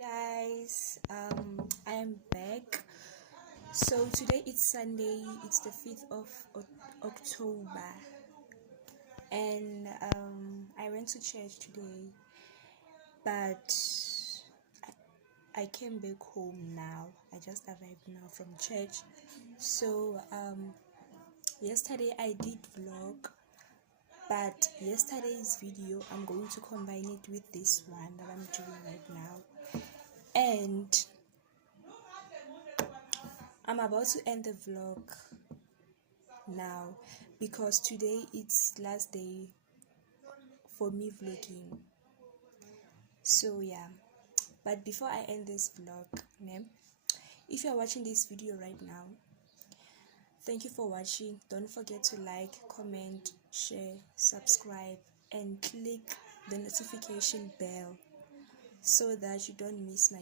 Guys, I am back. So today it's Sunday, it's the 5th of October, and I went to church today, but I came back home now. I just arrived now from church. So yesterday I did vlog, but yesterday's video I'm going to combine it with this one that I'm doing right now, and I'm about to end the vlog now because today it's last day for me vlogging. So yeah, but before I end this vlog, if you are watching this video right now, thank you for watching. Don't forget to like, comment, share, subscribe, and click the notification bell so that you don't miss my